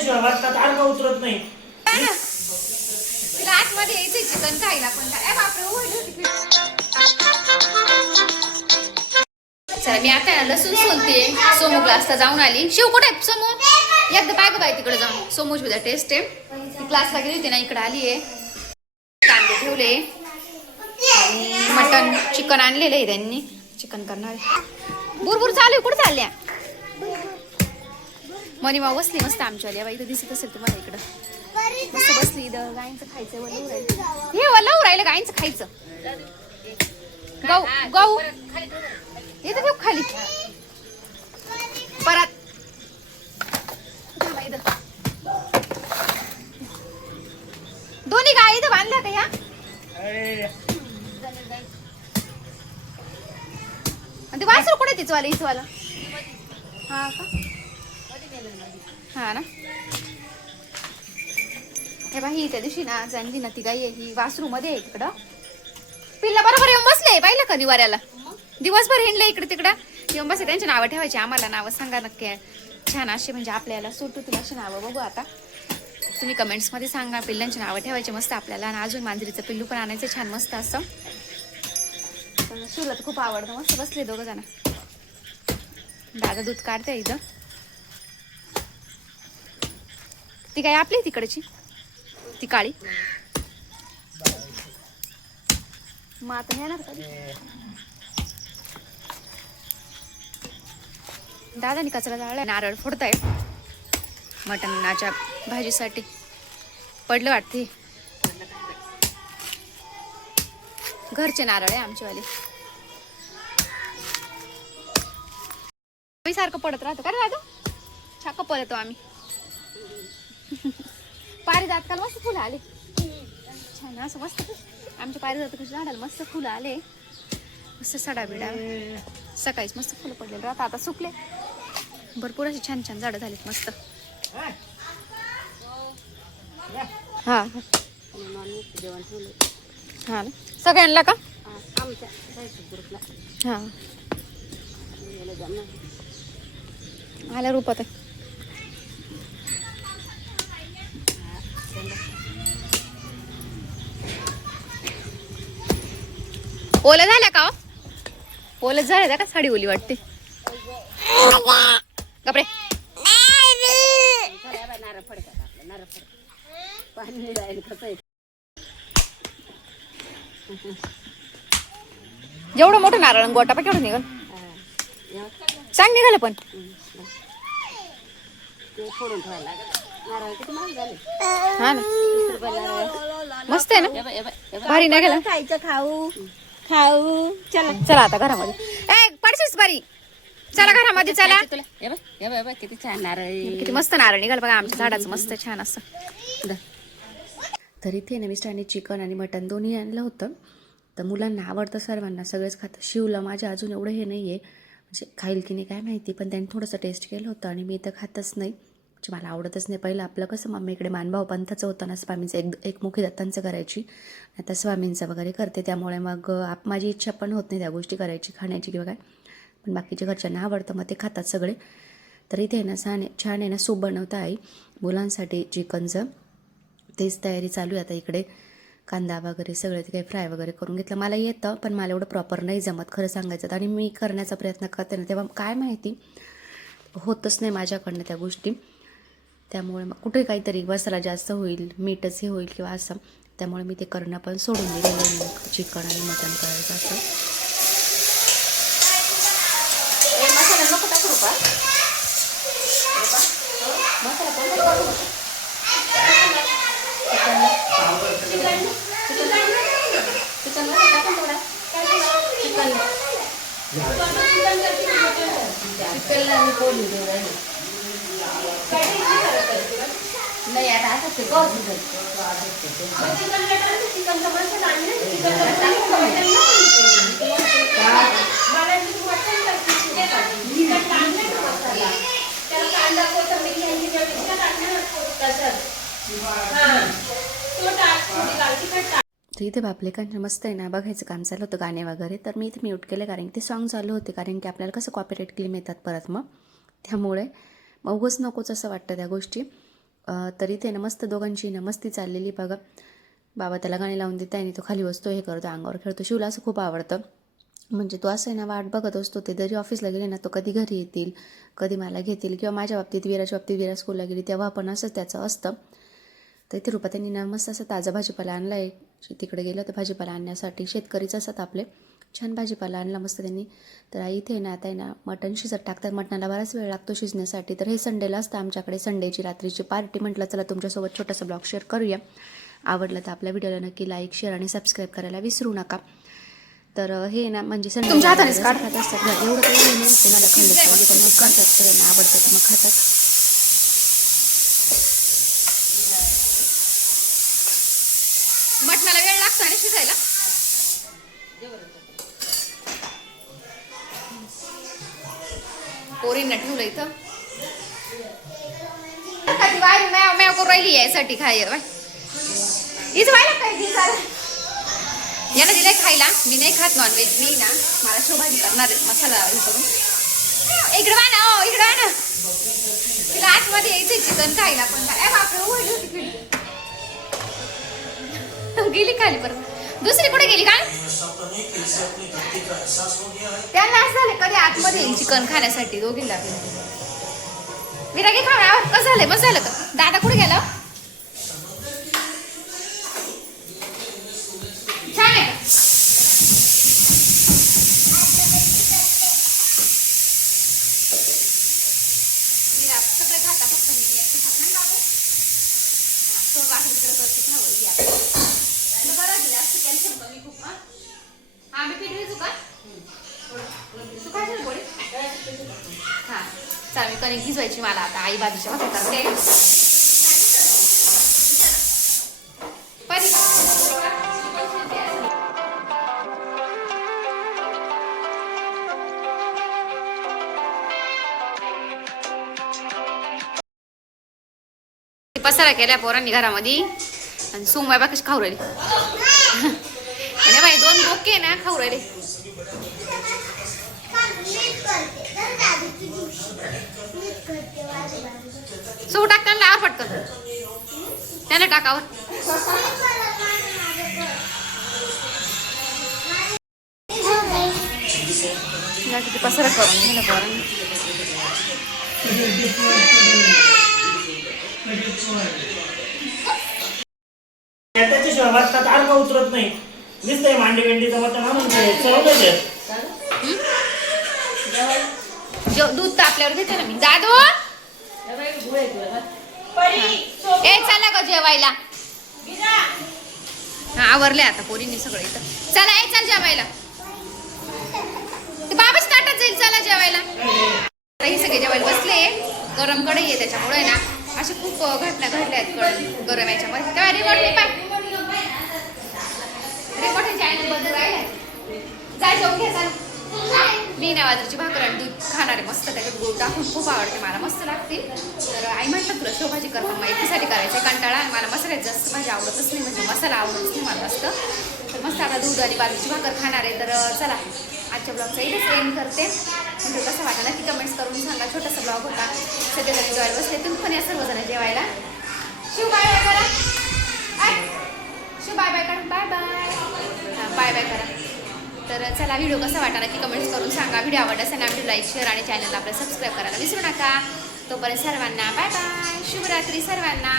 बघितल्याशिवाय वाटतात अर्का उतरत नाही. तिला आतमध्ये यायचंय चिकन खायला पण काय? बापरे होती चला मी आता ना लसूण सोलते सोमू क्लासला जाऊन आली. शिव कुठे आहे सोमू? एकदा पाय बाय तिकडे जाऊन. सोमूच बिदा टेस्ट आहे. ती क्लासला गेली होती ना इकडे आली आहे कांदे ठेवले. आणि मटन चिकन आणलेलं आहे त्यांनी. चिकन करणार आहे. बुरबुर चालू आहे. कुठे चालल्या? मनी माव बसली मस्त आमच्या आली बाई इथं दिसत असेल तुम्हाला इकडं. मस्त बसली इथं. गायींचं खायचं वलव राहिलं हे वलव राहिलं गायींचं खायचं. गहू गहू. इथं तर खाली. परत. दोन्ही गाय इथं बांधल्या का या? आणि ते वासरू कुठे तिचवाला वाला? हा का? हा ना. हे बाई त्या दिवशी ना जानली ना ती गाई आहे ही वासरू मध्ये आहे तिकडं. पिल्ला बरोबर येऊन बसले पाहिलं का दिवाऱ्याला? दिवसभर हिंडले इकडे तिकडं. येऊन बसले त्यांची नावं ठेवायची आम्हाला नावं सांगा नक्की. छान असे म्हणजे आपल्याला सुटू अशी नावं बघू आता. तुम्ही कमेंट्समध्ये सांगा पिल्लांची नावं ठेवायची मस्त आपल्याला. आणि अजून मांजरीचं पिल्लू पण आणायचं छान मस्त असं. पण शिवला तर खूप आवडतं मस्त बसले दोघं जण. दादा दूध काढते इथं. ती काय आपली तिकडची? ती काळी. मग आता नेणार दादानी कचरा जाळला नारळ फोडताय मटणाच्या भाजीसाठी पडलं वाटते घरचे नारळ आहे आमचेवाले. सारखं पडत राहतो. का राहतो दादा? छाक पडतो आम्ही. पारिजात काल मस्त फुलं आले. छान असं मस्त आमच्या पारिजात झाडाला मस्त फुलं आले. मस्त सडा बिडा सकाळीच मस्त फुलं पडलेले. राहतात आता सुकले. भरपूर असे छान छान झाडं झालीत मस्त. हा. हा सगळ्यांना का? हा. आल्या रूपात. आहे ओलं झाल्या का हो? ओलं झालं का? साडी ओली वाटते. कपडे. जेवढं मोठं नारळ गोटापा गोटा पण केवढं निघल सांग निघालं पण. हा ना. मस्त आहे ना. भारी नाही गेला? खायचं खाऊ. खाऊ. चला. चला आता घरामध्ये. ए पडशीस बारी चला घरामध्ये चला. तुला? हे बघ हे बघ, हे बघ किती छान नारळ किती मस्त नारळ निघाल बघा आमच्या झाडाचं मस्त छान असं. तर इथे ना मिस्टरांनी चिकन आणि मटन दोन्ही आणलं होतं. तर मुलांना आवडतं सर्वांना सगळेच खातं शिवला माझ्या अजून एवढं हे नाही आहे म्हणजे खाईल की नाही काय माहिती पण त्यांनी थोडंसं टेस्ट केलं होतं आणि मी तर खातच नाही. म्हणजे मला आवडतच नाही. पहिलं आपलं कसं मम्मी इकडे मानभाव पंथाचं होतं ना स्वामींचं एक एकमुखी दत्तांचं करायची. आता स्वामींचं वगैरे करते त्यामुळे मग आप माझी इच्छा पण होत नाही त्या गोष्टी करायची खाण्याची किंवा काय. पण बाकीच्या घरच्यांना आवडतं मग ते खातात सगळे. तर इथे आहे ना छान छान आहे ना सूप बनवता आई. मुलांसाठी चिकनचं. तेच तयारी चालू आहे आता इकडे. कांदा वगैरे सगळे ते काही फ्राय वगैरे करून घेतलं. मला येतं पण मला एवढं प्रॉपर नाही जमत खरं सांगायचं तर. आणि मी करण्याचा प्रयत्न करते ना तेव्हा काय माहिती? होतच नाही माझ्याकडनं त्या गोष्टी. त्यामुळे मग कुठे काहीतरी मसाला जास्त होईल मीठच हे होईल किंवा असं त्यामुळे मी ते करणं पण सोडून दिलेलं मग चिकन आणि मटण करायचं असं तर इथे बापलेकांचं मस्त आहे ना बघायचं काम चालू होतं गाणे वगैरे. तर मी इथे म्यूट केले कारण ते सॉन्ग चालू होते कारण की आपल्याला कसं कॉपीराईट क्लेम येतात परत मग. त्यामुळे मग नकोच असं वाटतं त्या गोष्टी. तरी ते नमस्त ना मस्त दोघांची ना मस्ती चाललेली बघा. बाबा त्याला गाणी लावून देत आणि तो खाली बसतो हे करतो अंगावर खेळतो शिवला असं खूप आवडतं. म्हणजे तो असं आहे ना वाट बघत असतो ते जरी ऑफिसला गेले ना तो कधी घरी येतील कधी मला घेतील किंवा माझ्या बाबतीत विराच्या बाबतीत विरा स्कूलला गेली तेव्हा पण असंच त्याचं असतं. तर इथे रुपा त्यांनी मस्त असं ताजा भाजीपाला आणला आहे तिकडे गेलं होतं भाजीपाला आणण्यासाठी. शेतकरीच असतात आपले. छान भाजीपाला आणला मस्त त्यांनी. तर आई इथे ना आता आहे ना मटण शिजत टाकतात. मटणाला बराच वेळ लागतो शिजण्यासाठी. तर हे संडेला असतं आमच्याकडे. संडेची रात्रीची पार्टी म्हटलं चला तुमच्यासोबत छोटंसं ब्लॉग शेअर करूया. आवडलं तर आपल्या व्हिडिओला नक्की लाईक शेअर आणि सबस्क्राईब करायला विसरू नका. तर हे ना म्हणजे संडे तुमच्या हातानेच काढ. खात असतात एवढं काही नाही कोणाला खाल्लं पाहिजे पण मग खातात सगळ्यांना आवडतं तर मग खातात. पोरींना ठेवलं इथं. कधी बाहेर मॅव करून राहिली यासाठी खाय बाय. इथं व्हायला काय घे चालेल याला दिलंय खायला. मी नाही खात नॉनव्हेज मी ना मला शोभाजी करणार आहे मसाला हे करून. इकडं वा ना ओ, इकडे वा ना. तिला आतमध्ये यायचंय चिकन खायला पण काय. बापरे उघडली होती गेली खाली परत. दुसरी कुठे गेली काय त्यांना असं झालं कधी आतमध्ये येईल चिकन खाण्यासाठी दोघींना विरागी खाणार कसं झालंय मस्त झालं का? दादा कुठे गेला? छान आहे सगळं खाता फक्त मी एकटं खात नाही बाबू तो बाहेर करते खावं या बरं असं कॅल्शियम कमी खूप हा हा मी पीठ भिजू का तू काय कणिक भिजवायची मला आता आई बाजूच्या भाकरी करते परी पसारा केल्या पोरांनी घरामध्ये आणि सोमवाय बा खाऊ राहिली आणि ना खाऊ राहिले. सो टाक त्यांना आवर पटकन त्याला टाकावर किती पसारा करून गेला पोरांनी. त्याच्याशिवाय वाटतात उतरत नाही. दिसतंय मांडी भेंडीचं मटण आणून चरवलंच आहे. जो दूध तापल्यावर घेते ना मी. दादू! ए चला ग जेवायला. हा आवरले आता पोरींनी सगळं इथं. चला ए चल जेवायला. ते बाबाच ताटात जाईल. चला जेवायला. आता हे सगळे जेवायला बसले. गरम कढई आहे त्याच्यामुळे ना अशा खूप घटना घडल्या आहेत गरम याच्यामध्ये. तेव्हा रिमोट मी पाय. रिमोट चॅनल राहिलाय घे मी ना भाकर आणि दूध खाणारे मस्त त्याच्यात गोड टाकून खूप आवडते. मला मस्त लागते. तर आई म्हटलं तुला शेवभाजी कर मग एकटीसाठी करायचं कंटाळा आणि मला मसाल्यात जास्त भाजी आवडतच नाही म्हणजे मसाला आवडतच नाही मला जास्त. तर मस्त आता दूध आणि बाजूची भाकर खाणार आहे. तर चला आजच्या ब्लॉगचा इथेच एंड करते. म्हणजे कसं वाटलं नक्की कमेंट्स करून सांगा. छोटासा ब्लॉग होता. सगळेजण जेवायला बसले. तुम्ही पण या सर्वजण जेवायला. शिव बाय बाय करा. आय. शिव बाय बाय करा. Bye bye. बाय बाय करा. तर चला व्हिडिओ कसा वाटला की कमेंट्स करून सांगा. व्हिडिओ आवडला असेल ना व्हिडिओ लाईक शेअर आणि चॅनलला आपलं सबस्क्राईब करायला विसरू नका. तोपर्यंत सर्वांना बाय बाय शुभरात्री सर्वांना.